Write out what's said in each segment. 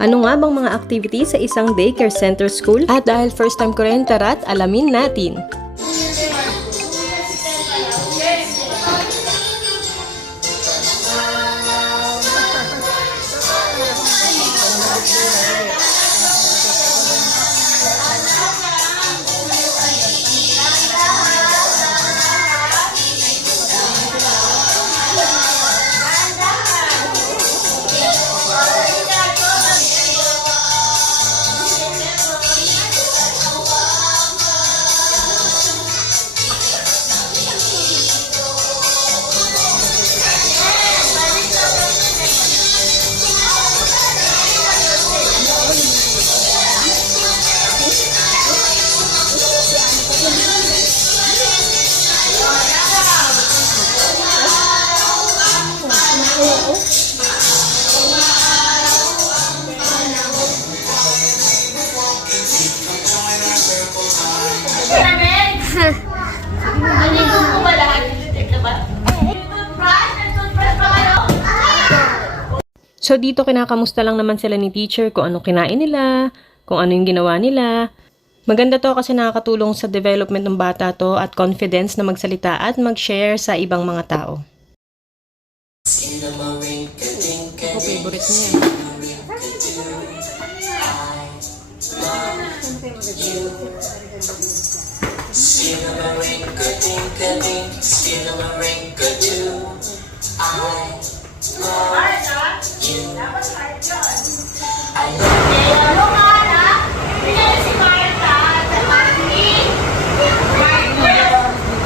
Ano nga bang mga activities sa isang daycare center school? At dahil first time ko rin, tara't alamin natin. So dito kinakamusta lang naman sila ni teacher kung ano kinain nila, kung ano yung ginawa nila. Maganda to kasi nakakatulong sa development ng bata to at confidence na magsalita at mag-share sa ibang mga tao. Ako favorite niya. Ano nga na? Bigyan si Martha at si Marty.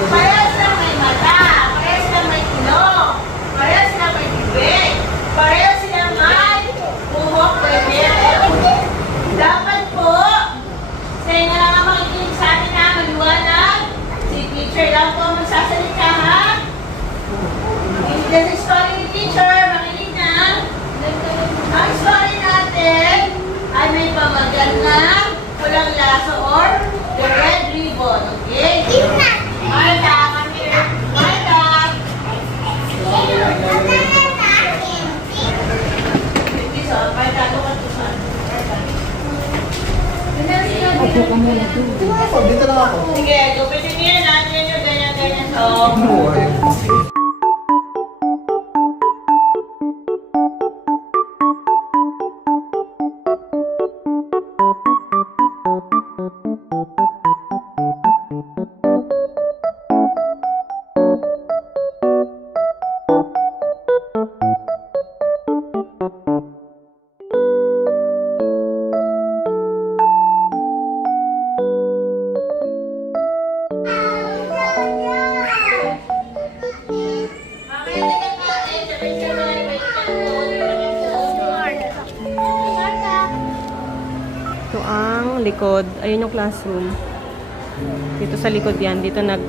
Parehas lang may mata. Parehas lang may ilong. Parehas lang may bibig. Parehas lang may buhok pwede. Dapat po, sa inyo lang ang makikinig sa atin na maliwanag. Si teacher lang po ang magsasalita ha. This is story ni teacher. Makinig na. Ang story natin ay may pamagal na laso or the red ribbon. Okay? Marta, come here. Marta. Dito lang ako. Sige, gupitin niyo natin yung ganyan-ganyan. So, likod. Ayun yung classroom. Dito sa likod yan. Dito nag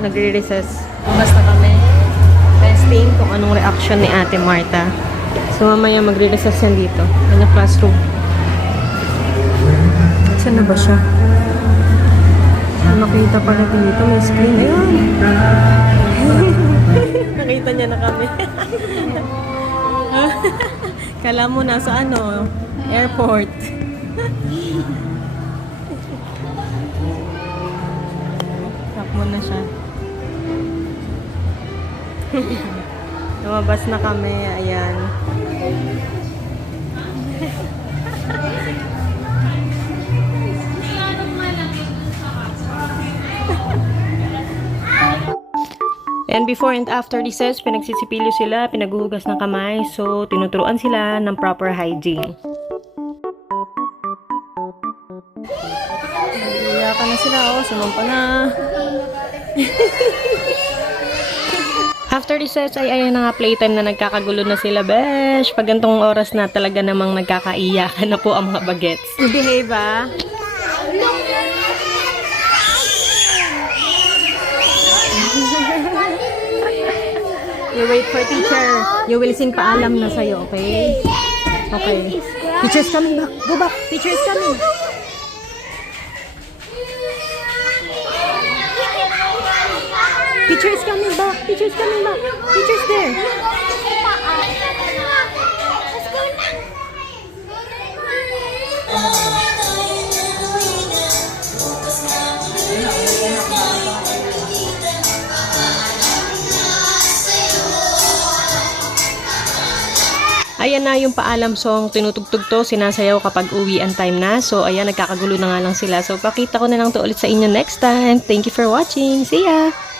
nagre-recess. Basta kami. Testing kung anong reaction ni Ate Marta. So mamaya magre-recess yan dito. Yan yung classroom. Saan na ba siya? Nakita pala dito. May screen. Ayun. Nakita niya na kami. Kala mo nasa ano? Airport. Tap mo na siya. Lumabas na kami. Ayan. And before and after recess, pinagsisipilyo sila, pinaghuhugas ng kamay, so tinuturuan sila ng proper hygiene. Iyakan na sila, oh, sumampa na. After recess ay ayan na nga playtime na nagkakagulo na sila, besh. Pag gantong oras na talaga namang nagkakaiyakan na po ang mga bagets. Behave ah. You wait for teacher. You will sing paalam na sa'yo, okay? Okay. Teacher's coming back. Go back. Teacher is coming. Teacher is coming back. Teacher is coming back. Teacher is there. Ayan na yung paalam song tinutugtog to, sinasayaw kapag uwi ang time na. So ayan, nagkakagulo na nga lang sila. So pakita ko na lang to ulit sa inyo next time. Thank you for watching. See ya!